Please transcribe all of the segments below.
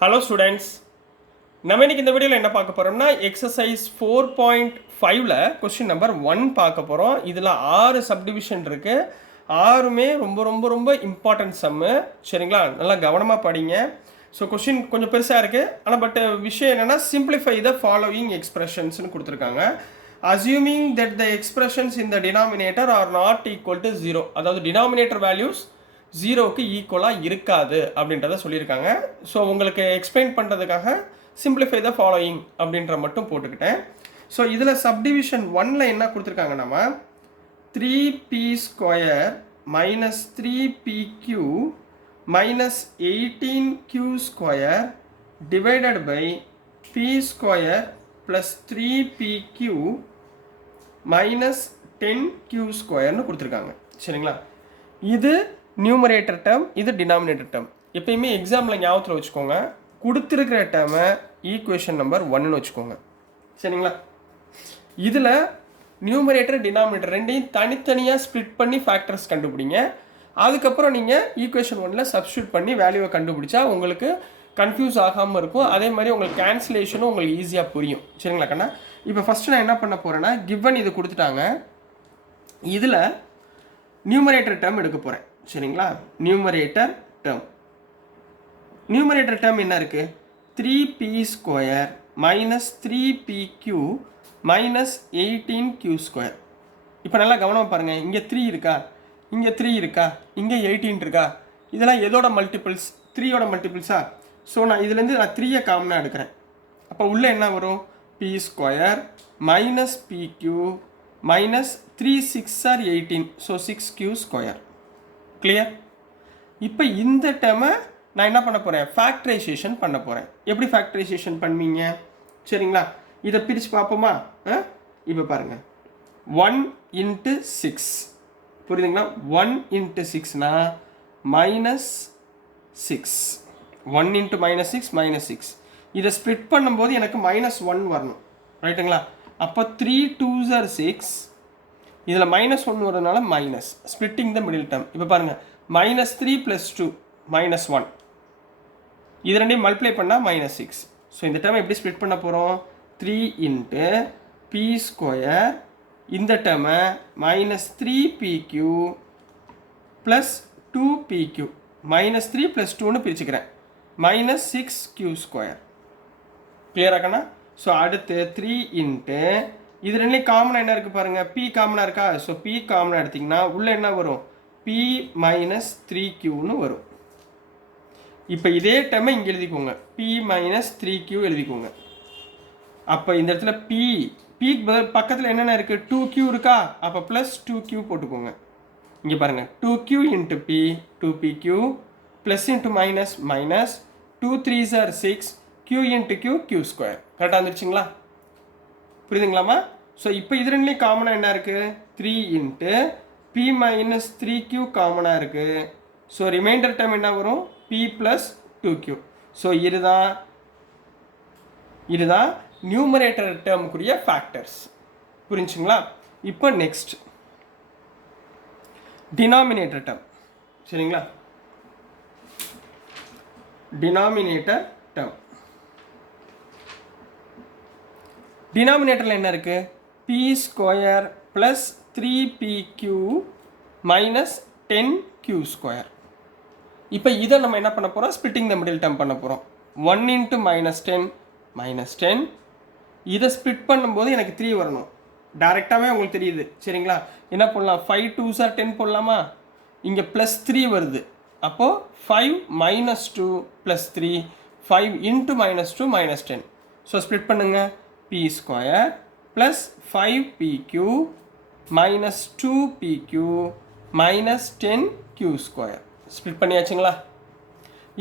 Hello students, நம்ம இன்னைக்கு இந்த வீடியோவில் என்ன பார்க்க போகிறோம்னா எக்ஸசைஸ் 4.5ல் கொஸ்டின் நம்பர் 1 பார்க்க போகிறோம். இதில் 6 சப்டிவிஷன் இருக்குது. 6மே ரொம்ப ரொம்ப ரொம்ப இம்பார்ட்டன்ட் சம்மு. சரிங்களா, நல்லா கவனமாக படிங்க. ஸோ கொஸ்டின் கொஞ்சம் பெருசாக இருக்குது, ஆனால் பட் விஷயம் என்னென்னா சிம்பிளிஃபை த ஃபாலோயிங் எக்ஸ்பிரஷன்ஸ்னு கொடுத்துருக்காங்க. Assuming that the expressions in the denominator are not equal to 0, அதாவது டினாமினேட்டர் வேல்யூஸ் 0க்கு ஈக்குவலாக இருக்காது அப்படின்றத சொல்லியிருக்காங்க. ஸோ உங்களுக்கு எக்ஸ்பிளைன் பண்ணுறதுக்காக சிம்பிளிஃபை த ஃபாலோயிங் அப்படின்ற மட்டும் போட்டுக்கிட்டேன். ஸோ இதில் சப்டிவிஷன் 1ல் என்ன கொடுத்துருக்காங்க, நம்ம 3p² minus 3pq minus 18q² divided by p² plus 3pq minus 10q² கொடுத்துருக்காங்க. சரிங்களா, இது நியூமரேட்டர் டேர்ம், இது டினாமினேட்டர் டேர்ம். எப்பயுமே எக்ஸாமில் ஞாபகத்தில் வச்சுக்கோங்க, கொடுத்துருக்கிற டேர்மை ஈக்குவேஷன் நம்பர் 1ன்னு வச்சுக்கோங்க. சரிங்களா, இதில் நியூமரேட்டர் டினாமினேட்டர் ரெண்டையும் தனித்தனியாக ஸ்ப்ளிட் பண்ணி ஃபேக்டர்ஸ் கண்டுபிடிங்க. அதுக்கப்புறம் நீங்கள் ஈக்குவேஷன் 1ல் சப்ஸ்டியூட் பண்ணி வேல்யூவை கண்டுபிடிச்சா உங்களுக்கு கன்ஃபியூஸ் ஆகாமல் இருக்கும். அதே மாதிரி உங்களுக்கு கேன்சலேஷனும் உங்களுக்கு ஈஸியாக புரியும். சரிங்களா கண்ணா, இப்போ ஃபஸ்ட்டு நான் என்ன பண்ண போகிறேன்னா, கிவன் இது கொடுத்துட்டாங்க, இதில் நியூமரேட்டர் டேர்ம் எடுக்க போகிறேன். சரிங்களா, நியூமரேட்டர் டேர்ம் என்ன இருக்குது, 3p² minus 3pq minus 18q². இப்போ நல்லா கவனமாக பாருங்கள், இங்கே 3 இருக்கா, இங்கே 3 இருக்கா, இங்கே 18 இருக்கா, இதெல்லாம் எதோட மல்டிபிள்ஸ், 3யோட மல்டிபிள்ஸா. ஸோ நான் இதுலேருந்து 3யை காமனாக எடுக்கிறேன். அப்போ உள்ளே என்ன வரும், p² minus pq minus 3 6 are 18, so 6q². Clear. இப்போ இந்த டேர்மை நான் என்ன பண்ண போகிறேன், ஃபேக்டரைசேஷன் பண்ண போகிறேன். எப்படி ஃபேக்டரைசேஷன் பண்ணுவீங்க, சரிங்களா, இதை பிரித்து பார்ப்போமா. இப்போ பாருங்கள், 1 × 6 புரியுதுங்களா, 1 × 6னா மைனஸ் 6, 1 × -6 -6. இதை ஸ்ப்ளிட் பண்ணும்போது எனக்கு -1 வரணும், ரைட்டுங்களா. அப்போ 3 2s are 6, இதில் -1 வரதுனால மைனஸ், ஸ்ப்ளிட்டிங் த மிடில் டேர்ம். இப்போ பாருங்கள், -3 + 2 -1, இது ரெண்டையும் மல்டிப்ளை பண்ணால் -6. ஸோ இந்த டேர்மை எப்படி ஸ்ப்ளிட் பண்ண போகிறோம், 3 × p², இந்த டேர்மை -3pq plus 2pq, -3 + 2ன்னு பிரிச்சுக்கிறேன், -6q². கிளியராக்கண்ணா. So அடுத்து 3 × இது ரெண்டுலேயும் காமனாக என்ன இருக்குது பாருங்கள், p காமனாக இருக்கா. ஸோ p காமனாக எடுத்திங்கன்னா உள்ளே என்ன வரும், p - 3qன்னு வரும். இப்போ இதே டைமை இங்கே எழுதிக்கோங்க, p - 3q எழுதிக்கோங்க. அப்போ இந்த இடத்துல p பக்கத்தில் என்னென்ன இருக்குது, 2q இருக்கா, அப்போ ப்ளஸ் 2q போட்டுக்கோங்க. இங்கே பாருங்கள், 2q × p 2pq plus into minus minus 2 3s are 6, q × q q². கரெக்டாக வந்துருச்சுங்களா, புரியுதுங்களாமா. ஸோ இப்போ இது ரெண்டுலேயும் காமனாக என்ன இருக்குது, 3 × p - 3q காமனாக இருக்குது. ஸோ ரிமைண்டர் டேர்ம் என்ன வரும், p + 2q. ஸோ இதுதான் நியூமரேட்டர் டேர்முக்குரிய ஃபேக்டர்ஸ். புரிஞ்சுங்களா. இப்போ நெக்ஸ்ட் டினாமினேட்டர் டேர்ம். சரிங்களா, டினாமினேட்டர் டேர்ம். டினாமினேட்டரில் என்ன இருக்குது, p² plus 3pq minus 10q². இப்போ இதை நம்ம என்ன பண்ண போகிறோம், ஸ்ப்ளிட்டிங் த மிடில் டேர்ம் பண்ண போகிறோம். 1 × -10 இதை ஸ்ப்ளிட் பண்ணும்போது எனக்கு 3 வரணும். டேரெக்டாகவே உங்களுக்கு தெரியுது. சரிங்களா, என்ன பண்ணலாம், 5 2s are 10 போடலாமா. இங்கே ப்ளஸ் 3 வருது, அப்போது 5 - 2 + 3, 5 × -2 -10. ஸோ ஸ்ப்ளிட் பண்ணுங்கள், p² plus 5pq minus 2pq minus 10q². Split பண்ணியாச்சுங்களா.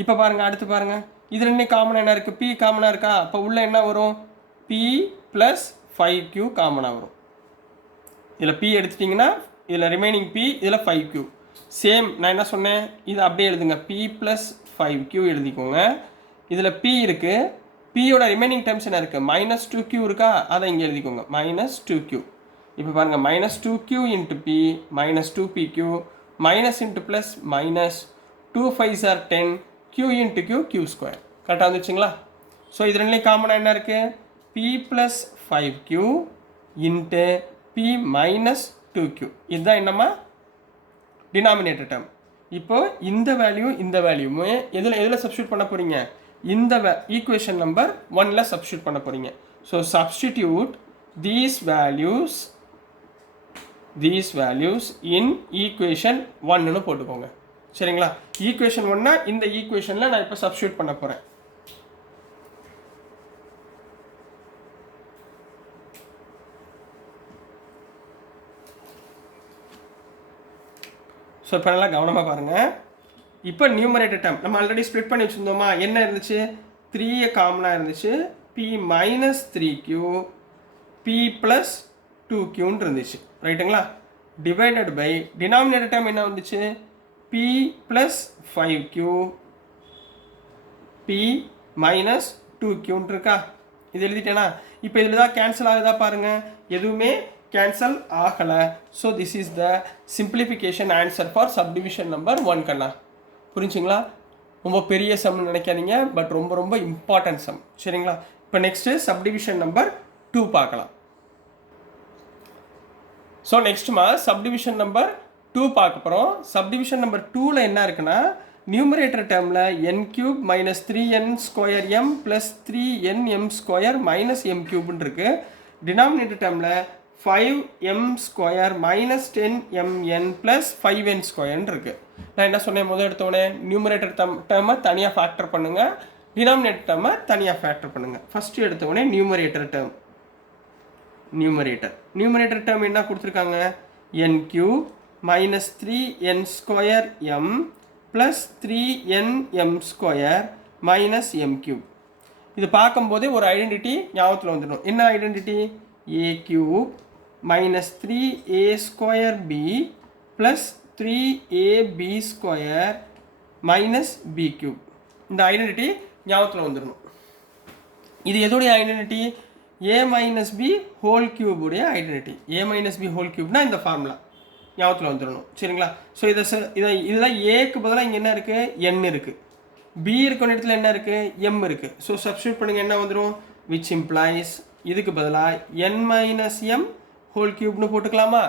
இப்போ பாருங்கள், அடுத்து பாருங்கள், இது ரெண்டு காமனாக என்ன இருக்குது, p காமனாக இருக்கா. அப்போ உள்ளே என்ன வரும், p + 5q காமனாக வரும். இதில் p எடுத்துட்டிங்கன்னா இதில் ரிமைனிங் p, இதில் 5q. சேம் நான் என்ன சொன்னேன், இது அப்படியே எழுதுங்க, p + 5q எழுதிக்கோங்க. இதில் p இருக்குது, pயோட ரிமைனிங் டேர்ம்ஸ் என்ன இருக்குது, -2q இருக்கா, அதை இங்கே எழுதிக்கோங்க, -2q. இப்போ பாருங்கள், -2q × p -2pq minus into plus minus 2 5s are 10, q × q q². கரெக்டாக வந்துச்சுங்களா? ஸோ இது ரெண்டுலேயும் காமனாக என்ன இருக்குது? P plus 5q into P minus 2q. இதுதான் என்னம்மா டினாமினேட்டர் டேர்ம். இப்போ இந்த வேல்யூ இந்த வேல்யூமே எதில் சப்ஸ்டியூட் பண்ண போகிறீங்க? இந்த ஈக்குவேஷன் நம்பர் 1ல் சப்ஸ்டியூட் பண்ண போகிறீங்க. So substitute these values in equation 1ன்னு போட்டுக்கோங்க. சரிங்களா? ஈக்குவேஷன் 1னா இந்த ஈக்குவேஷனில் நான் இப்போ சப்ஸ்டியூட் பண்ண போகிறேன். ஸோ இப்போ நல்லா கவனமாக பாருங்கள். இப்போ நியூமரேட்டர் டேர்ம் நம்ம ஆல்ரெடி ஸ்ப்ளிட் பண்ணி வச்சுருந்தோமா? என்ன இருந்துச்சு? 3 காமனாக இருந்துச்சு. P minus 3q p plus 2qன்னு இருந்துச்சு. ரைட்டுங்களா? டிவைடட் பை டினாமினேட்டர் டேர்ம் என்ன வந்துச்சு? P plus 5q p minus 2qன்னு இருக்கா? இது எழுதிட்டேனா? இப்போ இதில் தான் கேன்சல் ஆகுதா பாருங்கள். எதுவுமே கேன்சல் ஆகலை. So this is the simplification answer for subdivision number 1 கண்ணா. புரிஞ்சுங்களா? ரொம்ப பெரிய சம்னு நினைக்காதீங்க, பட் ரொம்ப ரொம்ப இம்பார்ட்டன்ட் சம். சரிங்களா? இப்போ நெக்ஸ்ட்டு சப்டிவிஷன் நம்பர் 2 பார்க்கலாம். ஸோ நெக்ஸ்ட்டுமா சப்டிவிஷன் நம்பர் 2 பார்க்க போகிறோம். சப்டிவிஷன் நம்பர் 2ல் என்ன இருக்குன்னா, நியூமரேட்டர் டேர்மில் n³ minus 3n² plus 3nm² minus m³ இருக்குது. டினாமினேட்டர் டேர்மில் 5m² minus 10mn plus 5n² இருக்குது. நான் என்ன சொன்னேன்? முதல் எடுத்தோடனே நியூமரேட்டர் டேர்மை தனியாக ஃபேக்டர் பண்ணுங்கள், டினாமினேட்டர் டேர்மை தனியாக ஃபேக்டர் பண்ணுங்கள். ஃபஸ்ட்டு எடுத்தோடனே நியூமரேட்டர் டேர்ம். நியூமரேட்டர் டேர்ம் என்ன கொடுத்துருக்காங்க? n³ minus 3n² plus 3nm² minus m³ இது பார்க்கும்போதே ஒரு ஐடென்டிட்டி ஞாபகத்தில் வந்துடும். என்ன identity? a³ minus 3a² b plus 3ab² minus b³. இந்த ஐடென்டிட்டி ஞாபகத்தில் வந்துடணும். இது எதோடைய identity? a minus b whole கியூபுடைய identity. a minus b whole கியூப்னா இந்த ஃபார்முலா ஞாபகத்தில் வந்துடணும். சரிங்களா? ஸோ இதுதான் ஏக்கு பதிலாக இங்கே என்ன இருக்குது? n இருக்குது. b இருக்கிற இடத்துல என்ன இருக்குது? m இருக்குது. ஸோ சப்ஸ்டியூட் பண்ணுங்கள், என்ன வந்துடும்? விச் இம்ப்ளாய்ஸ் இதுக்கு பதிலாக n மைனஸ் m ஹோல் கியூப்னு போட்டுக்கலாமா?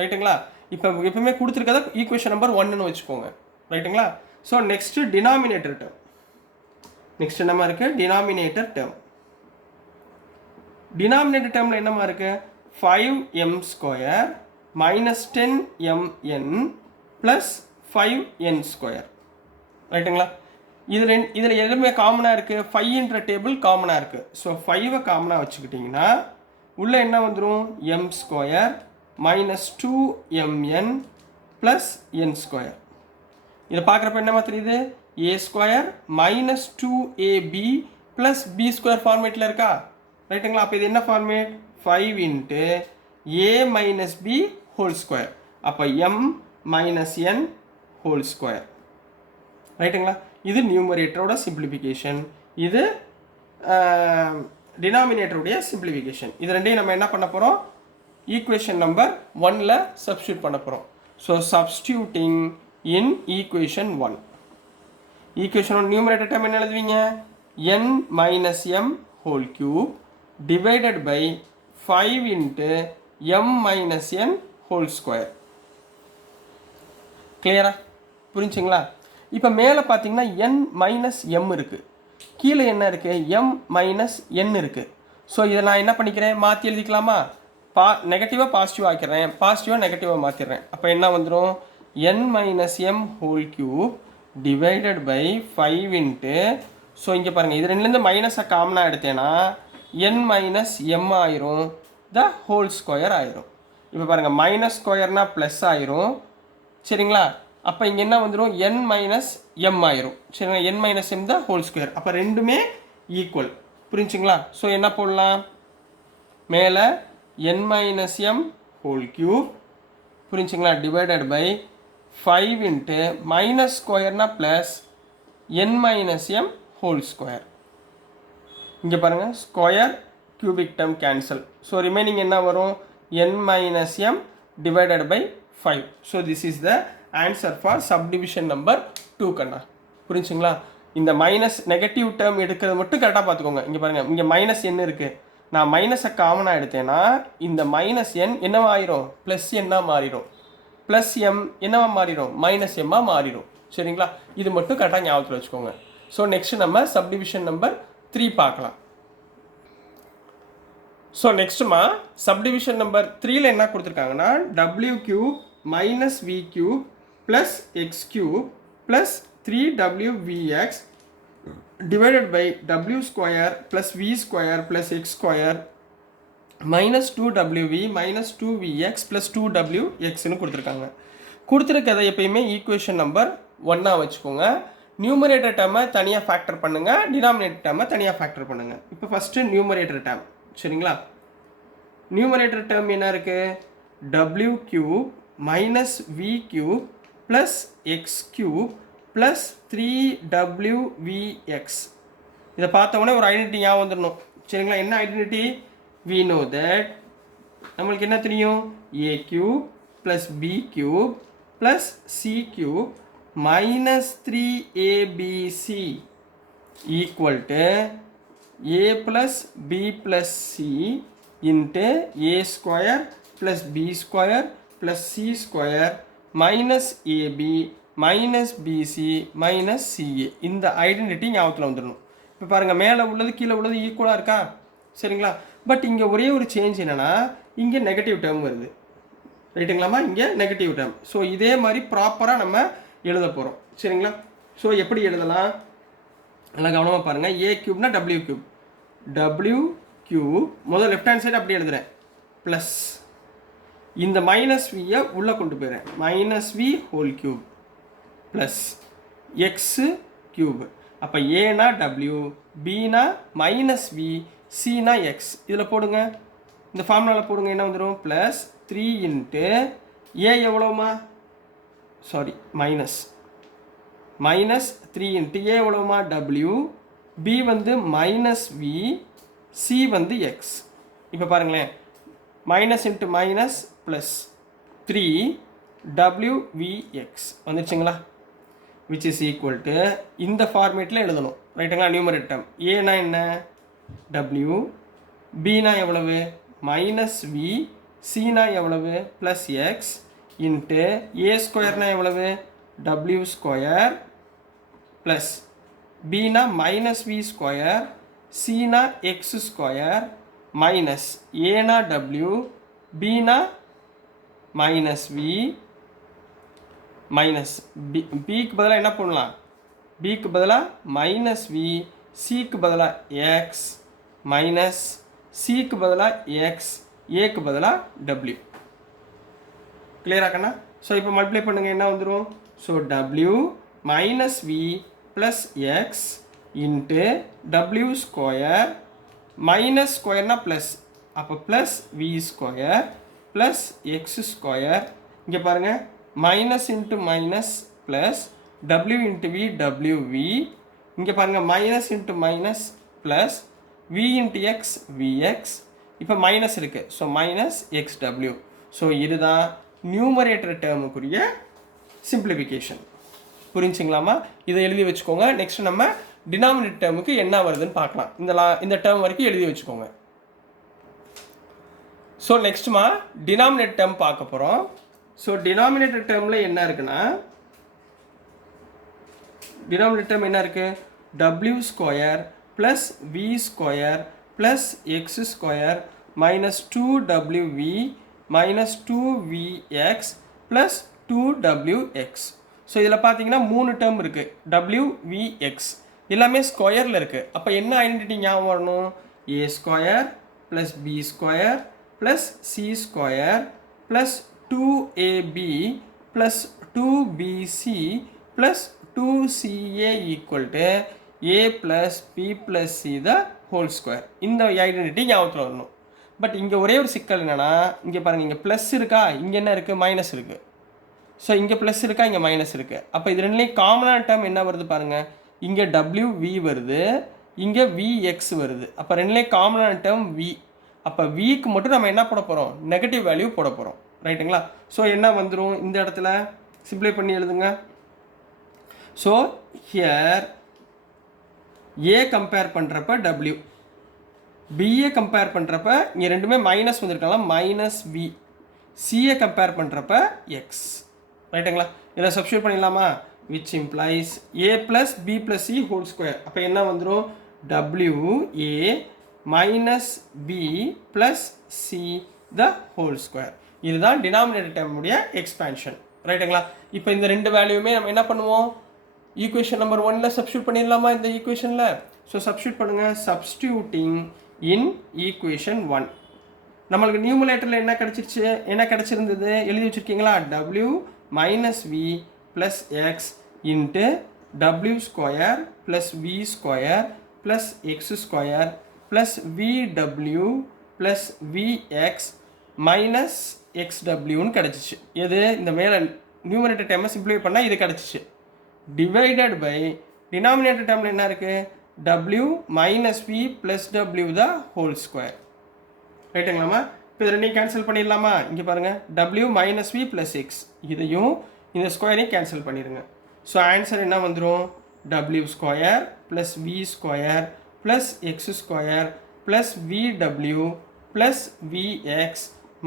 ரைட்டுங்களா? இப்போ எப்பவுமே கொடுத்துருக்கதா ஈக்குவேஷன் நம்பர் 1ன்னு வச்சுக்கோங்க. ரைட்டுங்களா? So next denominator term. Next என்னமா இருக்குது? Denominator term. டினாமினேட்டர் டேர்மில் என்னமா இருக்குது? 5m² minus 10mn plus 5n². ரைட்டுங்களா? இதில் எதுவுமே காமனாக இருக்குது? 5ன்ற டேபிள் காமனாக இருக்குது. ஸோ 5 காமனாக வச்சுக்கிட்டிங்கன்னா உள்ளே என்ன வந்துடும்? m² minus 2mn plus n². இதை பார்க்குறப்ப என்னமா தெரியுது? a² minus 2ab plus b² ஃபார்மேட்டில் இருக்கா? ரைட்டுங்களா? அப்போ இது என்ன format? 5 into a minus b whole square. அப்போ m minus n whole square. ரைட்டுங்களா? இது நியூமரேட்டரோட சிம்பிளிஃபிகேஷன், இது டினாமினேட்டருடைய சிம்பிளிஃபிகேஷன். இது ரெண்டையும் நம்ம என்ன பண்ண போகிறோம்? ஈக்குவேஷன் நம்பர் 1ல் சப்ஸ்டியூட் பண்ண போகிறோம். So substituting in equation 1. Equation 1 numerator term என்ன எழுதுவீங்க? n minus m whole cube divided by 5 into m minus n whole square. கிளியரா? புரிஞ்சுங்களா? இப்போ மேலே பார்த்தீங்கன்னா n மைனஸ் m இருக்குது, கீழே என்ன இருக்குது? m மைனஸ் n இருக்குது. ஸோ இதை நான் என்ன பண்ணிக்கிறேன்? மாற்றி எழுதிக்கலாமா? நெகட்டிவாக பாசிட்டிவாக ஆக்கிறேன், பாசிட்டிவாக நெகட்டிவாக மாற்றிடுறேன். அப்போ என்ன வந்துடும்? n minus m whole cube divided by 5 into, so இங்கே பாருங்கள், இது ரெண்டுலேருந்து மைனஸை காமனாக எடுத்தேன்னா n மைனஸ் m ஆயிரும், த ஹோல் ஸ்கொயர் ஆயிரும். இப்போ பாருங்கள், மைனஸ் ஸ்கொயர்னா ப்ளஸ் ஆயிரும். சரிங்களா? அப்போ இங்கே என்ன வந்துடும்? n மைனஸ் m ஆயிரும். சரிங்களா? n மைனஸ் m தான் ஹோல் ஸ்கொயர். அப்போ ரெண்டுமே ஈக்குவல். புரிஞ்சுங்களா? ஸோ என்ன போடலாம்? மேலே n minus m whole cube, புரிஞ்சுங்களா, டிவைடட் பை 5 இன்ட்டு மைனஸ் ஸ்கொயர்னா plus n minus m whole square. இங்கே பாருங்கள், square cubic term cancel. So remaining என்ன வரும்? n minus m divided by 5. So this is the answer for subdivision number 2 கண்ணா. புரிஞ்சுங்களா? இந்த minus negative term எடுக்கிறது மட்டும் கரெக்டாக பார்த்துக்கோங்க. இங்கே பாருங்கள், இங்கே மைனஸ் என் இருக்குது. நான் மைனஸை காமனாக எடுத்தேன்னா இந்த மைனஸ் என் என்னவா ஆயிரும், ப்ளஸ் என்னாக மாறிடும். ப்ளஸ் எம் என்னவா மாறிடும், மைனஸ் எம்மாக மாறிடும். சரிங்களா, இது மட்டும் கரெக்டாக ஞாபகத்தில் வச்சுக்கோங்க. ஸோ நெக்ஸ்ட் நம்ம சப்டிவிஷன் நம்பர் 3 பார்க்கலாம். ஸோ நெக்ஸ்ட்டுமா சப்டிவிஷன் நம்பர் 3ல என்ன கொடுத்துருக்காங்கன்னா W cube minus V cube plus X cube plus 3wvx divided by w square plus v square plus x square minus 2wv minus 2vx plus 2wx னு கொடுத்துருக்காங்க. கொடுத்துருக்கதை எப்பயுமே equation number 1 வச்சுக்கோங்க. Numerator டேர்மை தனியாக factor பண்ணுங்கள், டினாமினேட்டர் டேர்மை தனியாக factor பண்ணுங்கள். இப்போ ஃபஸ்ட்டு நியூமரேட்டர் டேர்ம். சரிங்களா, நியூமரேட்டர் டேர்ம் என்ன இருக்குது, w cube minus v cube plus X cube plus 3wvx. இதை பார்த்தோன்னே ஒரு ஐடென்டிட்டி ஞாபகம் வந்துடணும். சரிங்களா, என்ன ஐடென்டிட்டி, we know that நம்மளுக்கு என்ன தெரியும், a cube plus b cube plus c cube minus 3abc equal to a plus b plus c into a square plus b square plus c square minus ab minus BC minus CA. இந்த identity ஞாபகத்தில் வந்துடணும். இப்போ பாருங்கள், மேலே உள்ளது கீழே உள்ளது ஈக்குவலாக இருக்கா. சரிங்களா, பட் இங்கே ஒரே ஒரு சேஞ்ச் என்னென்னா இங்கே நெகட்டிவ் டேர்ம் வருது. ரைட்டுங்களாம்மா, இங்கே நெகட்டிவ் டேர்ம். ஸோ இதே மாதிரி ப்ராப்பராக நம்ம எழுத போகிறோம். சரிங்களா, ஸோ எப்படி எழுதலாம் நல்லா கவனமாக பாருங்கள். ஏ கியூப்னா டபிள்யூ கியூப், டபிள்யூ கியூப் முதல் லெஃப்ட் ஹேண்ட் சைடு அப்படி எழுதுகிறேன், ப்ளஸ் இந்த மைனஸ் வியை உள்ளே கொண்டு போயிடுறேன், minus V whole cube plus X cube. அப்போ ஏனா டபிள்யூ, பினா மைனஸ் வி, சினா எக்ஸ். இதில் போடுங்க, இந்த ஃபார்முலாவில் போடுங்க, என்ன வந்துடும், ப்ளஸ் 3 இன்ட்டு ஏ எவ்வளோமா, சாரி மைனஸ் 3 இன்ட்டு ஏ எவ்வளோமா டபிள்யூ, பி வந்து மைனஸ் வி, சி வந்து எக்ஸ். இப்போ பாருங்களேன், minus into minus plus 3wvx வந்துடுச்சுங்களா, which is equal to இந்த ஃபார்மேட்டில் எழுதணும். ரைட்டுங்களா, நியூமரேட்டர் டேர்ம். ஏனா என்ன w, bனா எவ்வளவு மைனஸ் வி, சினா எவ்வளவு ப்ளஸ் எக்ஸ் இன்ட்டு ஏ ஸ்கொயர்னா எவ்வளவு w ஸ்கொயர் ப்ளஸ் பினா மைனஸ் வி ஸ்கொயர், சினா எக்ஸ் ஸ்கொயர் மைனஸ் ஏனா w, பினா மைனஸ் வி மைனஸ் பிக்கு பதிலாக என்ன பண்ணலாம், பிக்கு பதிலாக மைனஸ் வி, சிக்கு பதிலாக எக்ஸ் மைனஸ் சிக்கு பதிலாக எக்ஸ், ஏக்கு பதிலாக டபிள்யூ. கிளியராக்கண்ணா. ஸோ இப்போ மல்டிப்ளை பண்ணுங்கள், என்ன வந்துடும், so W minus V plus X into W square minus ஸ்கொயர்னா ப்ளஸ், அப்போ plus V square plus X square. இங்கே பாருங்கள், minus into minus plus W into V W V. இங்கே பாருங்கள், minus into minus plus V into X V X. இப்போ minus இருக்குது, so minus X W. So இதுதான் numerator டேர்முக்குரிய சிம்பிளிஃபிகேஷன். புரிஞ்சுங்களாமா, இதை எழுதி வச்சுக்கோங்க. நெக்ஸ்ட் நம்ம டினாமினேட்டர் டேர்முக்கு என்ன வருதுன்னு பார்க்கலாம். இந்த டேர்ம் வரைக்கும் எழுதி வச்சுக்கோங்க. ஸோ நெக்ஸ்ட்டுமா டினாமினேட்டர் டேர்ம் பார்க்க போகிறோம். ஸோ டினாமினேட்டர் டேர்மில் என்ன இருக்குன்னா, டினாமினேட்டர் டேர்ம் என்ன இருக்குது, W square plus V square plus X square minus 2wv minus 2vx plus 2wx. So இதில் பார்த்தீங்கன்னா 3 டேர்ம் இருக்குது, wvx எல்லாமே ஸ்கொயரில் இருக்குது. அப்போ என்ன ஐடென்டிட்டி ஞாபகம் வரணும், A square plus B square plus C square plus 2ab plus 2bc plus 2ca equal to a plus b plus c the whole square. இந்த ஐடென்டிட்டி ஞாபகத்தில் வரணும். பட் இங்கே ஒரே ஒரு சிக்கல் என்னென்னா, இங்கே பாருங்கள், இங்கே ப்ளஸ் இருக்கா, இங்கே என்ன இருக்குது, மைனஸ் இருக்குது. ஸோ இங்கே ப்ளஸ் இருக்கா, இங்கே மைனஸ் இருக்குது. அப்போ இது ரெண்டுலேயும் காமனான டேர்ம் என்ன வருது பாருங்கள், இங்கே wv வருது, இங்கே vx வருது. அப்போ ரெண்டுலேயும் காமனான டேர்ம் v. அப்போ vக்கு மட்டும் நம்ம என்ன போட போகிறோம், நெகட்டிவ் வேல்யூ போட போகிறோம். ரைட்டுங்களா, ஸோ என்ன வந்துடும், இந்த இடத்துல சிம்ப்ளை பண்ணி எழுதுங்க. ஸோ ஹியர் ஏ கம்பேர் பண்ணுறப்ப டபிள்யூ, பிஏ கம்பேர் பண்ணுறப்ப இங்கே ரெண்டுமே மைனஸ் வந்திருக்கலாம், மைனஸ் வி, சிஏ கம்பேர் பண்ணுறப்ப எக்ஸ். ரைட்டுங்களா? இதை சப்ஸ்டியூட் பண்ணிடலாமா? Which implies A plus B plus C whole square. அப்போ என்ன வந்துடும்? WA minus B plus C the whole square. இதுதான் டினாமினேட்டர் டேர்முடைய எக்ஸ்பேன்ஷன். ரைட்டுங்களா? இப்போ இந்த ரெண்டு வேல்யூமே நம்ம என்ன பண்ணுவோம்? ஈக்குவேஷன் நம்பர் 1ல் சப்ஸ்டியூட் பண்ணிடலாமா இந்த ஈக்குவேஷனில்? ஸோ சப்ஸ்டியூட் பண்ணுங்கள். சப்ஸ்டியூட்டிங் இன் ஈக்குவேஷன் 1 நம்மளுக்கு நியூமரேட்டரில் என்ன கிடச்சிருந்தது எழுதி வச்சுருக்கீங்களா? W minus V plus X into W square plus V square plus X square plus VW plus VX minus XWன்னு கிடச்சிச்சு. எது? இந்த மேலே நியூமரேட்டர் டேர்மை சிம்பிளிஃபை பண்ணால் இது கிடச்சிச்சு. டிவைடட் பை டினாமினேட்டர் டேர்மில் என்ன இருக்குது? W minus V plus W the whole square. ரைட்டுங்களாம்மா? இப்போ இது ரெண்டையும் கேன்சல் பண்ணிடலாமா? இங்கே பாருங்கள், W minus V plus X, இதையும் இந்த ஸ்கொயரையும் கேன்சல் பண்ணிடுங்க. ஸோ ஆன்சர் என்ன வந்துடும்? W square plus V square plus X square plus VW plus VX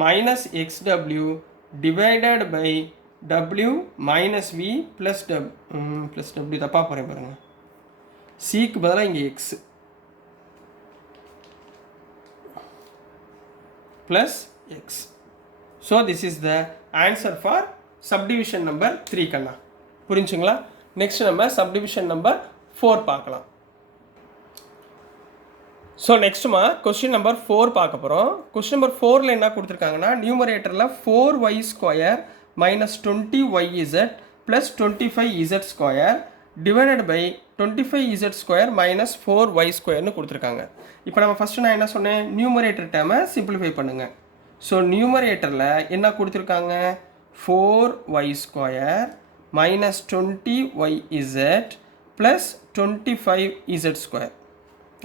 minus XW divided by W minus V plus W தப்பாக போகிறேன் பாருங்கள், சிக்கு பதிலாக இங்கே X plus x. So this is the answer for subdivision number 3 கண்ணா. புரிஞ்சுங்களா? Next நம்ம subdivision number 4 பார்க்கலாம். So நெக்ஸ்ட்டுமா question number 4 பார்க்க போகிறோம். கொஸ்டின் நம்பர் 4ல் என்ன கொடுத்துருக்காங்கன்னா, நியூமரேட்டரில் 4y square minus 20yz plus 25z square divided by 25z square minus 4y ஸ்கொயர்னு கொடுத்துருக்காங்க. இப்போ நம்ம ஃபஸ்ட்டு நான் என்ன சொன்னேன்? நியூமரேட்டர் டேர்மை சிம்பிளிஃபை பண்ணுங்கள். ஸோ நியூமரேட்டரில் என்ன கொடுத்துருக்காங்க? 4y square minus 20yz plus 25z square.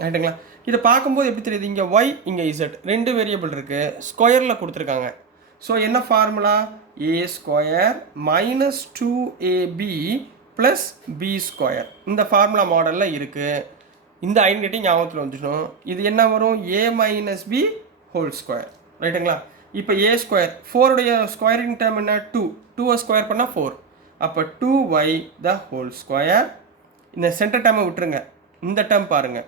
ரைட்டுங்களா? இதை பார்க்கும்போது எப்படி தெரியுது? இங்கே ஒய் இங்கே இசட் ரெண்டு வேரியபிள் இருக்குது, ஸ்கொயரில் கொடுத்துருக்காங்க. ஸோ என்ன formula? A square minus 2ab plus B square. இந்த ஃபார்முலா மாடலில் இருக்குது. இந்த ஐடென்டிட்டி ஞாபகத்தில் வந்துடணும். இது என்ன வரும்? A minus B whole square. ரைட்டுங்களா? இப்போ ஏ ஸ்கொயர் 4உடைய ஸ்கொயரிங் டேர்ம் என்ன? 2 ஸ்கொயர் பண்ணால் 4. அப்போ 2y த ஹோல் ஸ்கொயர். இந்த சென்டர் டேர்மை விட்டுருங்க, இந்த டேர்ம் பாருங்கள்.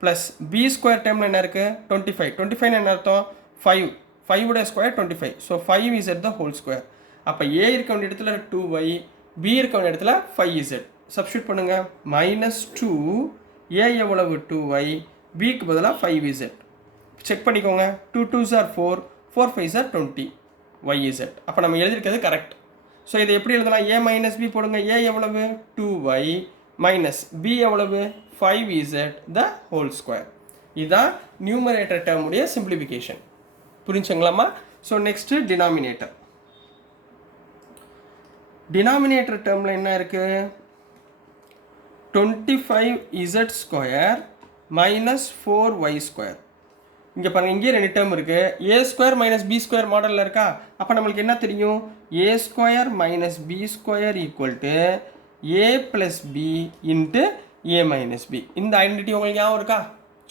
ப்ளஸ் பி ஸ்கொயர் டேர்மில் என்ன இருக்குது? 25 என்ன அர்த்தம்? 5உடைய square 25. So 5z the whole square. அப்போ ஏ இருக்க வேண்டிய இடத்துல 2y, பி இருக்க வேண்டிய இடத்துல 5z. சப்ஸ்டியூட் பண்ணுங்கள். மைனஸ் 2 ஏ எவ்வளவு? 2y, பிக்கு பதிலாக 5z. செக் பண்ணிக்கோங்க. 2 2s are 4, 4 5s are 20 yz. அப்போ நம்ம எழுதியிருக்கிறது கரெக்ட். ஸோ இதை எப்படி எழுதலாம்? ஏ மைனஸ் பி போடுங்க. ஏ எவ்வளவு? 2y மைனஸ் பி எவ்வளவு? 5z the whole square. இதுதான் நியூமரேட்டர் டேர்முடைய சிம்பிளிஃபிகேஷன். புரிஞ்சுங்களாம்மா? So next denominator. டினாமினேட்டர் டேர்மில் என்ன இருக்குது? 25z square minus 4y square. இங்கே பாருங்கள், இங்கே ரெண்டு டேர்ம் இருக்குது. A square minus B square மாடலில் இருக்கா? அப்போ நம்மளுக்கு என்ன தெரியும்? A square minus B square equal to A plus B into A minus B. இந்த ஐடென்டிட்டி உங்களுக்கு ஞாபகம் இருக்கா?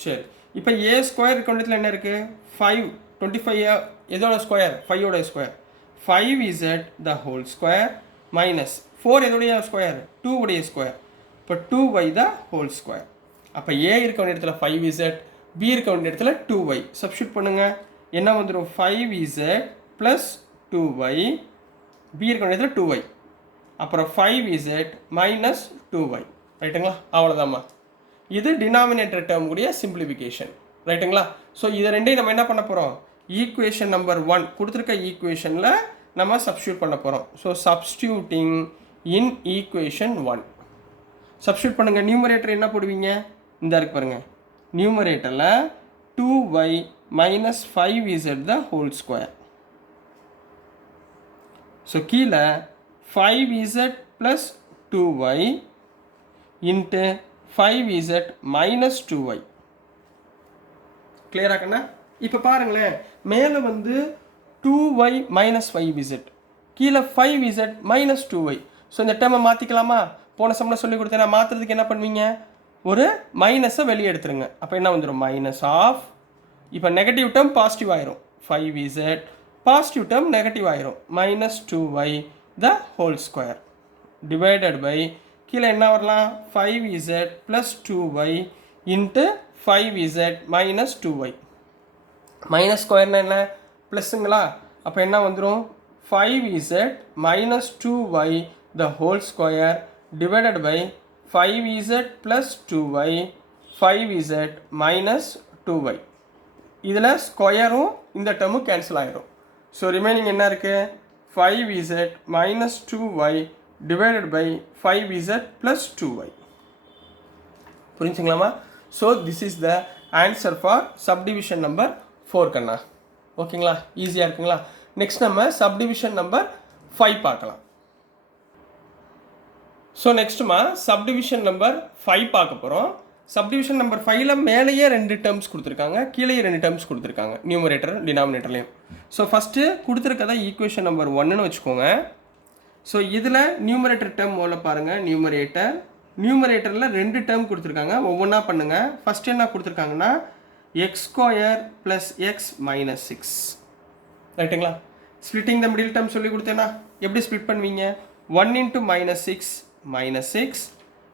சரி, இப்போ ஏ ஸ்கொயர் இருக்க இடத்துல என்ன இருக்குது? 5. 25 எதோட ஸ்கொயர்? 5ஓட square. 5z the whole square minus 4 எதோடைய ஸ்கொயர்? 2உடைய ஸ்கொயர். இப்போ 2y த ஹோல் ஸ்கொயர். அப்போ ஏ இருக்க வேண்டிய இடத்துல 5z, பி இருக்க வேண்டிய இடத்துல 2y. சப்ஸ்டியூட் பண்ணுங்கள். என்ன வந்துடும்? 5z ப்ளஸ் 2y, பி இருக்க வேண்டிய இடத்துல 2y, அப்புறம் 5z மைனஸ் 2y. ரைட்டுங்களா? அவ்வளோதாம்மா. இது டினாமினேட்டர் டேர்ம் கூடிய சிம்பிளிஃபிகேஷன். ரைட்டுங்களா? ஸோ இதை ரெண்டையும் நம்ம என்ன பண்ண போகிறோம்? ஈக்குவேஷன் நம்பர் 1 கொடுத்துருக்க ஈக்குவேஷனில் நம்ம சப்ஸ்டியூட் பண்ண போகிறோம். So substituting in equation 1 substitute பண்ணுங்கள். நியூமரேட்டர் என்ன போடுவீங்க? இந்த இருக்கு பாருங்கள். நியூமரேட்டரில் 2y minus 5z the whole square. So கீழே 5z plus 2y into 5z minus 2y. கிளியராக்கண்ணா? இப்போ பாருங்களேன், மேலே வந்து 2y மைனஸ் 5z, கீழே 5z மைனஸ் 2y. ஸோ இந்த டேர்மை மாற்றிக்கலாமா? போன சம்மில் சொல்லி கொடுத்தேன். மாற்றுறதுக்கு என்ன பண்ணுவீங்க? ஒரு மைனஸை வெளியே எடுத்துருங்க. அப்போ என்ன வந்துடும், மைனஸ் ஆஃப், இப்போ நெகட்டிவ் டேர்ம் பாசிட்டிவ் ஆயிரும், 5z, பாசிட்டிவ் டேர்ம் நெகட்டிவ் ஆயிரும், minus 2y the whole square divided by கீழே என்ன வரலாம், 5z plus 2y into 5z minus 2y. Minus ஸ்கொயர்னா என்ன, ப்ளஸ்ஸுங்களா, அப்போ என்ன வந்துடும், 5z minus 2y the whole square divided by 5z plus 2y 5z minus 2y. இதில் ஸ்கொயரும் இந்த டேர்மும் கேன்சல் ஆகிடும். ஸோ ரிமைனிங் என்ன இருக்குது, 5z minus 2y divided by 5z plus 2y. புரிஞ்சுங்களாமா? So this is the answer for subdivision number 4 கண்ணா. ஓகேங்களா, ஈஸியாக இருக்குங்களா? நெக்ஸ்ட் நம்ம சப்டிவிஷன் நம்பர் 5 பார்க்கலாம். ஸோ நெக்ஸ்ட்டுமா சப்டிவிஷன் நம்பர் 5 பார்க்க போகிறோம். சப்டிவிஷன் நம்பர் 5ல் மேலேயே 2 டேர்ம்ஸ் கொடுத்துருக்காங்க, கீழேயே 2 டேர்ம்ஸ் கொடுத்துருக்காங்க, நியூமரேட்டர் டினாமினேட்டர்லேயும். ஸோ ஃபஸ்ட்டு கொடுத்துருக்கதா ஈக்குவேஷன் நம்பர் 1ன்னு வச்சுக்கோங்க. ஸோ இதில் நியூமரேட்டர் டேர்ம் முதல்ல பாருங்கள், நியூமரேட்டரில் 2 டேர்ம் கொடுத்துருக்காங்க, ஒவ்வொன்றா பண்ணுங்கள். ஃபஸ்ட்டு என்ன கொடுத்துருக்காங்கன்னா X square plus X minus 6. ரைட்டுங்களா? ஸ்ப்ளிட்டிங் த மிடில் டேர்ம் சொல்லி கொடுத்தேன்னா எப்படி ஸ்ப்ளிட் பண்ணுவீங்க, 1 இன்ட்டு மைனஸ் 6 மைனஸ் 6,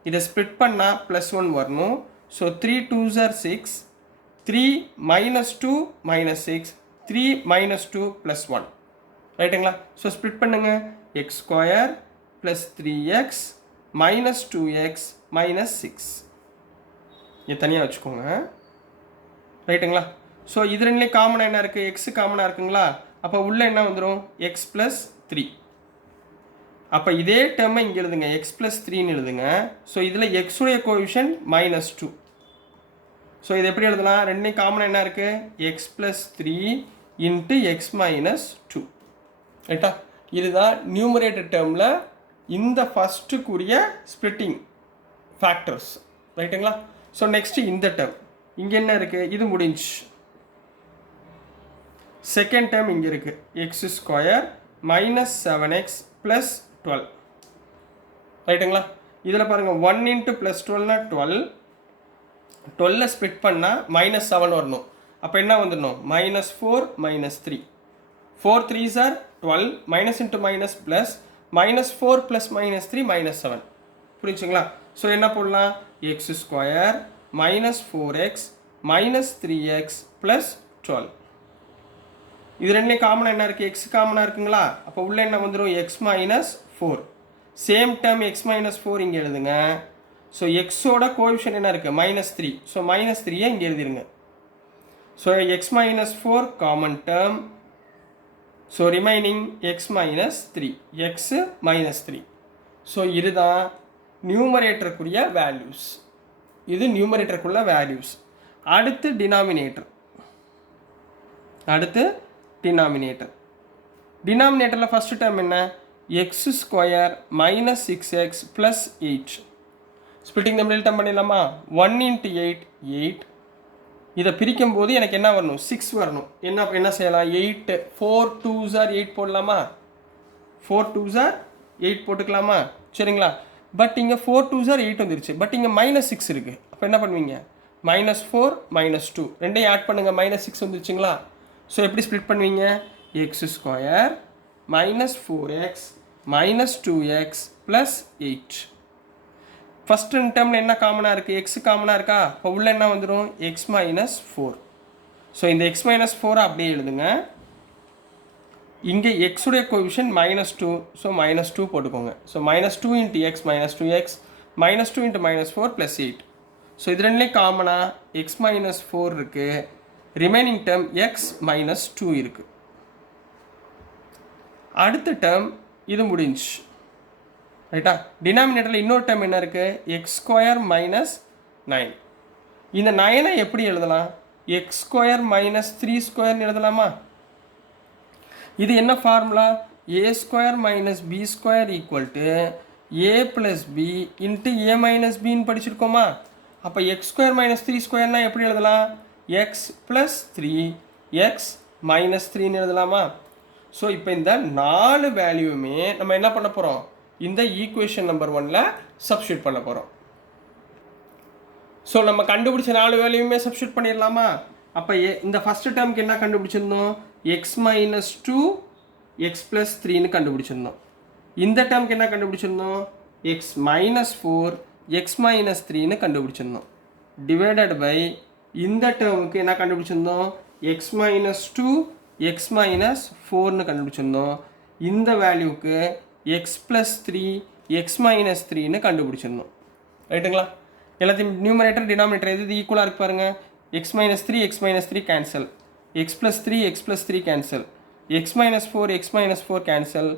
இதை ஸ்ப்ளிட் பண்ணால் ப்ளஸ் 1 வரணும். So 3 2s are 6, 3 minus 2 minus 6, 3 minus 2 plus 1. ரைட்டுங்களா? ஸோ ஸ்ப்ளிட் பண்ணுங்க, X square plus 3x minus 2x minus 6. இது தனியாக வச்சுக்கோங்க. ரைட்டுங்களா? ஸோ இது ரெண்டுலேயும் காமனாக என்ன இருக்குது, எக்ஸு காமனாக இருக்குங்களா, அப்போ உள்ளே என்ன வந்துடும், எக்ஸ் ப்ளஸ் 3. அப்போ இதே டேர்மை இங்கே எழுதுங்க, எக்ஸ் ப்ளஸ் 3ன்னு எழுதுங்க. ஸோ இதில் எக்ஸுடைய கோஎஃபிஷியன்ட் மைனஸ் 2. ஸோ இது எப்படி எழுதலாம், ரெண்டுலேயும் காமனாக என்ன இருக்குது, X plus 3 into X minus 2. ரைட்டா? இதுதான் நியூமரேட்டர் டேர்மில் இந்த ஃபஸ்ட்டுக்குரிய ஸ்ப்ளிட்டிங் ஃபேக்டர்ஸ். ரைட்டுங்களா? ஸோ நெக்ஸ்ட்டு இந்த டேர்ம் இங்கே என்ன இருக்குது, இது முடிஞ்சு. செகண்ட் டேர்ம் இங்கே இருக்குது, X square minus 7x plus 12. ரைட்டுங்களா? இதில் பாருங்கள் 1 இன்ட்டு ப்ளஸ் 12னா 12, 12 ஸ்ப்ளிட் பண்ணால் மைனஸ் 7 வரணும். அப்போ என்ன வந்துடணும், minus 4 minus 3, 4 3s are 12, minus into minus plus, minus 4 plus minus 3 minus 7. புரிஞ்சுங்களா? ஸோ என்ன போடலாம், X square minus 4x minus 3x plus 12. இது ரெண்டுலேயும் காமனாக என்ன இருக்குது, எக்ஸ் காமனாக இருக்குங்களா, அப்போ உள்ளே என்ன வந்துடும், X minus 4. Same term X minus 4 இங்கே எழுதுங்க. ஸோ எக்ஸோட கோஎஃபிஷியன்ட் என்ன இருக்குது, மைனஸ் 3. ஸோ மைனஸ் 3யை இங்கே எழுதிருங்க. So X minus 4 common term. So remaining X minus 3, X minus 3. So இதுதான் நியூமரேட்டருக்குரிய வேல்யூஸ். இது நியூமரேட்டருக்குள்ள வேல்யூஸ். அடுத்து டினாமினேட்டர். டினாமினேட்டரில் ஃபஸ்ட்டு டேர்ம் என்ன, X square minus 6x plus 8. Splitting the middle term பண்ணிடலாமா, 1 இன்ட்டு 8 8. இதை பிரிக்கும் போது எனக்கு என்ன வரணும், 6 வரணும். என்ன செய்யலாம், 8 4 2s are 8 போடலாமா, 4 2s are 8 போட்டுக்கலாமா, சரிங்களா? பட் இங்கே 4 2s are 8 வந்துருச்சு, பட் இங்கே மைனஸ் 6 இருக்குது. அப்போ என்ன பண்ணுவீங்க, மைனஸ் 4 மைனஸ் 2 ரெண்டையும் ஆட் பண்ணுங்கள், மைனஸ் 6 வந்துருச்சுங்களா? ஸோ எப்படி ஸ்ப்ளிட் பண்ணுவீங்க, X square minus 4x minus 2x plus 8. First ரெண்டு டேர்மில் என்ன காமனாக இருக்குது, எக்ஸ் காமனாக இருக்கா, இப்போ உள்ள என்ன வந்துடும், எக்ஸ் மைனஸ் 4. ஸோ இந்த எக்ஸ் மைனஸ் 4 அப்படியே எழுதுங்க. இங்கே எக்ஸுடைய கோஎஃபிஷியன்ட் மைனஸ் 2, ஸோ மைனஸ் 2 போட்டுக்கோங்க. So minus 2 into X minus 2x minus 2 into minus 4 plus 8. So இது ரெண்டுலேயும் காமனாக எக்ஸ் மைனஸ் 4 இருக்குது, ரிமைனிங் டேர்ம் எக்ஸ் மைனஸ் 2 இருக்குது. அடுத்த டேர்ம் இது முடிஞ்சு. ரைட்டா? டினாமினேட்டரில் இன்னொரு டேர்ம் என்ன இருக்குது, எக்ஸ் ஸ்கொயர் மைனஸ் 9. இந்த 9ஐ எப்படி எழுதலாம், எக்ஸ் ஸ்கொயர் மைனஸ் 3 ஸ்கொயர்னு எழுதலாமா? இது என்ன formula, A square minus B square equal to A plus B into A minus பின்னு படிச்சிருக்கோமா? அப்போ எக்ஸ் ஸ்கொயர் மைனஸ் 3 ஸ்கொயர்னால் எப்படி எழுதலாம், எக்ஸ் ப்ளஸ் 3 எக்ஸ் மைனஸ் 3ன்னு எழுதலாமா? ஸோ இப்போ இந்த 4 வேல்யூவுமே நம்ம என்ன பண்ண போகிறோம், இந்த ஈக்குவேஷன் நம்பர் 1ல் சப்ஸ்டியூட் பண்ண போகிறோம். ஸோ நம்ம கண்டுபிடிச்ச 4 வேல்யூமே சப்ஸ்டியூட் பண்ணிடலாமா? அப்போ இந்த ஃபஸ்ட்டு டேர்முக்கு என்ன கண்டுபிடிச்சிருந்தோம்? எக்ஸ் மைனஸ் 2 எக்ஸ் ப்ளஸ் 3ன்னு கண்டுபிடிச்சிருந்தோம். இந்த டேர்முக்கு என்ன கண்டுபிடிச்சிருந்தோம்? எக்ஸ் மைனஸ் 4 எக்ஸ் மைனஸ் 3ன்னு கண்டுபிடிச்சிருந்தோம். டிவைடட் பை இந்த டேர்முக்கு என்ன கண்டுபிடிச்சிருந்தோம்? எக்ஸ் மைனஸ் 2 எக்ஸ் மைனஸ் 4ன்னு கண்டுபிடிச்சிருந்தோம். இந்த வேல்யூக்கு எக்ஸ் ப்ளஸ் 3 எக்ஸ் மைனஸ் 3ன்னு கண்டுபிடிச்சிருந்தோம். ரைட்டுங்களா? எல்லாத்தையும் நியூமரேட்டர் டினாமினேட்டர் எது ஈக்குவலாக இருக்கு பாருங்கள். X minus 3 X minus 3 cancel, X plus 3 X plus 3 cancel, X minus 4 X minus 4 cancel,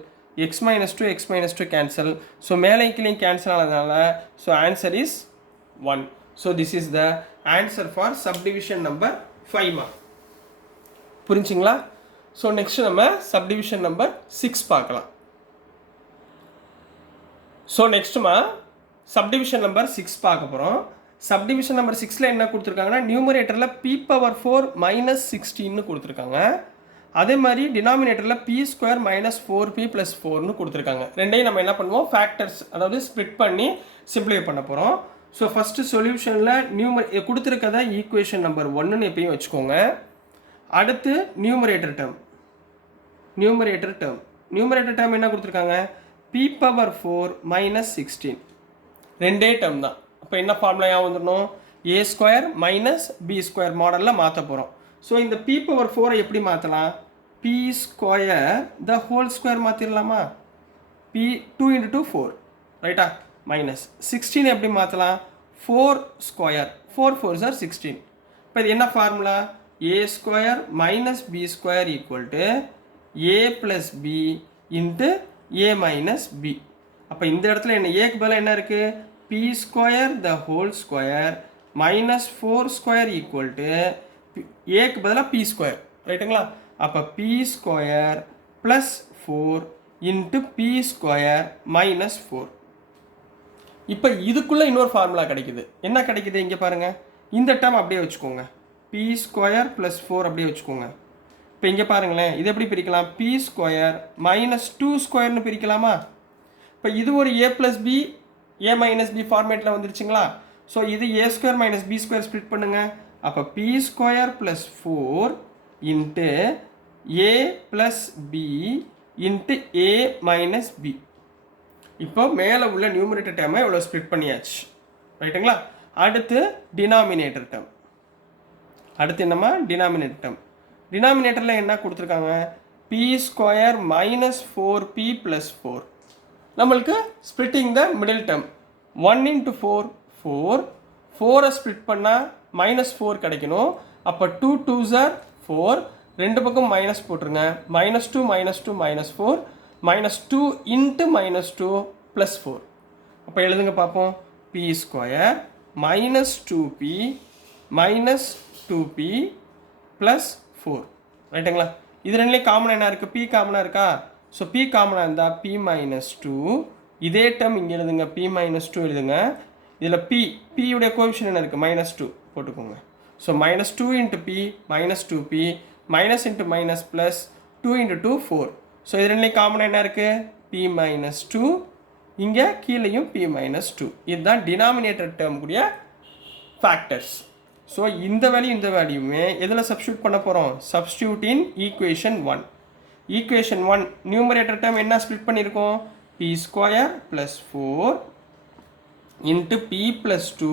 X minus 2 X minus 2 cancel. So மேலே கீழேயும் கேன்சல் ஆனதுனால so answer is 1. So this is the answer for subdivision number 5. புரிஞ்சுங்களா? So next நம்ம subdivision number 6 பார்க்கலாம். So நெக்ஸ்ட்டுமா subdivision number 6 பார்க்க போகிறோம். Subdivision number 6ல் என்ன கொடுத்துருக்காங்கன்னா நியூமரேட்டரில் p பவர் 4 மைனஸ் 16ன்னு கொடுத்துருக்காங்க. அதே மாதிரி டினாமினேட்டரில் p square minus 4p plus 4ன்னு கொடுத்துருக்காங்க. ரெண்டையும் நம்ம என்ன பண்ணுவோம்? ஃபேக்டர்ஸ், அதாவது ஸ்ப்ளிட் பண்ணி சிம்பிளிஃபை பண்ண போகிறோம். ஸோ ஃபஸ்ட்டு சொல்யூஷனில் கொடுத்துருக்கத ஈக்குவேஷன் நம்பர் 1ன்னு எப்பயும் வச்சுக்கோங்க. அடுத்து நியூமரேட்டர் டேர்ம் என்ன கொடுத்துருக்காங்க? p பவர் 4 மைனஸ் 16 ரெண்டே டேர்ம் தான். அப்போ என்ன ஃபார்முலாயாக வந்துடணும்? a square minus b square மாடலில் மாற்ற போகிறோம். ஸோ இந்த p பவர் 4 எப்படி மாற்றலாம்? p square the whole square மாற்றிடலாமா? p 2 × 2 4 ரைட்டா? மைனஸ் 16 எப்படி மாற்றலாம்? 4 ஸ்கொயர், 4 4s are 16. இப்போ இது என்ன formula? a square minus b square equal to a plus b into a minus b. அப்போ இந்த இடத்துல என்ன ஏக்கு பதிலாக என்ன இருக்குது? p square the whole square minus 4 square equal to ஏக்கு பதிலாக p ஸ்கொயர். ரைட்டுங்களா? அப்போ p square plus 4 into p square minus 4. இப்போ இதுக்குள்ளே இன்னொரு ஃபார்முலா கிடைக்குது. என்ன கிடைக்குது? இங்கே பாருங்கள். இந்த டேர்ம் அப்படியே வச்சுக்கோங்க. p ஸ்கொயர் ப்ளஸ் 4 அப்படியே வச்சுக்கோங்க. இப்போ இங்கே பாருங்களேன், இது எப்படி பிரிக்கலாம்? p ஸ்கொயர் மைனஸ் 2 ஸ்கொயர்னு பிரிக்கலாமா? இப்போ இது ஒரு a plus b a minus b ஃபார்மேட்டில் வந்துருச்சுங்களா? ஸோ இது a square minus b square split பண்ணுங்கள். அப்போ p square plus 4 into a plus b into a minus b. இப்போ மேலே உள்ள நியூமரேட்டர் டேர்மை இவ்வளோ ஸ்ப்ளிட் பண்ணியாச்சு. ரைட்டுங்களா? அடுத்து டினாமினேட்டர் டேர்ம். அடுத்து என்னம்மா? Denominator term. டினாமினேட்டரில் என்ன கொடுத்துருக்காங்க? p square minus 4p plus 4. நம்மளுக்கு ஸ்ப்ளிட்டிங் த மிடில் டேர்ம் 1 × 4 4. 4 ஸ்ப்ளிட் பண்ணால் மைனஸ் 4 கிடைக்கணும். அப்போ 2 2s are 4. ரெண்டு பக்கம் மைனஸ் போட்டுருங்க. -2 -2 -4 -2 இன்ட்டு -2 ப்ளஸ் 4. அப்போ எழுதுங்க பார்ப்போம். p square minus 2p minus 2p plus 4. ரைட்டுங்களா? இது ரெண்டுலேயும் காமனாக என்ன இருக்குது? p காமனாக இருக்கா? ஸோ p காமனாக இருந்தால் p மைனஸ் 2. இதே டேர்ம் இங்கே எழுதுங்க. p மைனஸ் 2 எழுதுங்க. இதில் p உடைய கோஎஃபிஷியன்ட் என்ன இருக்குது? -2 போட்டுக்கோங்க. So -2 into p minus 2p minus into minus plus 2 × 2 4. So இது ரெண்டுலேயும் காமனாக என்ன இருக்குது? p minus 2. இங்கே கீழேயும் p மைனஸ் 2. இதுதான் டினாமினேட்டர் டேர்ம் கூடிய ஃபேக்டர்ஸ். ஸோ இந்த வேல்யூமே எதில் சப்ஸ்டியூட் பண்ண போகிறோம்? Substitute in equation 1. Equation 1 numerator term என்ன ஸ்ப்ளிட் பண்ணியிருக்கோம்? p square plus 4 into p plus 2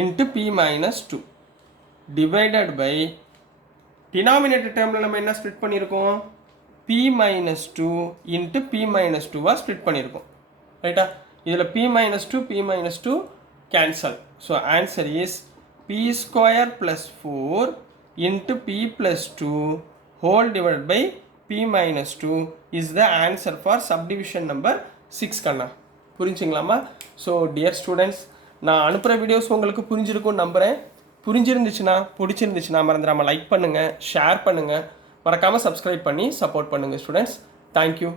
into p minus 2 divided by denominator டேர்மில் நம்ம என்ன ஸ்ப்ளிட் பண்ணியிருக்கோம்? p minus 2 into p minus 2வாக ஸ்ப்ளிட் பண்ணியிருக்கோம். ரைட்டா? இதில் p minus 2 p minus 2 cancel. So answer is p square plus 4 into p plus 2 whole divide by p minus 2 is the answer for subdivision number 6 கண்ணா. புரிஞ்சுங்களாமா? So dear students, நான் அனுப்புகிற videos உங்களுக்கு புரிஞ்சிருக்கும்னு நம்புகிறேன். புரிஞ்சிருந்துச்சுன்னா, பிடிச்சிருந்துச்சுன்னா மறந்துடாமல் லைக் பண்ணுங்கள், ஷேர் பண்ணுங்கள், மறக்காமல் சப்ஸ்கிரைப் பண்ணி சப்போர்ட் பண்ணுங்கள் ஸ்டூடெண்ட்ஸ். தேங்க்யூ.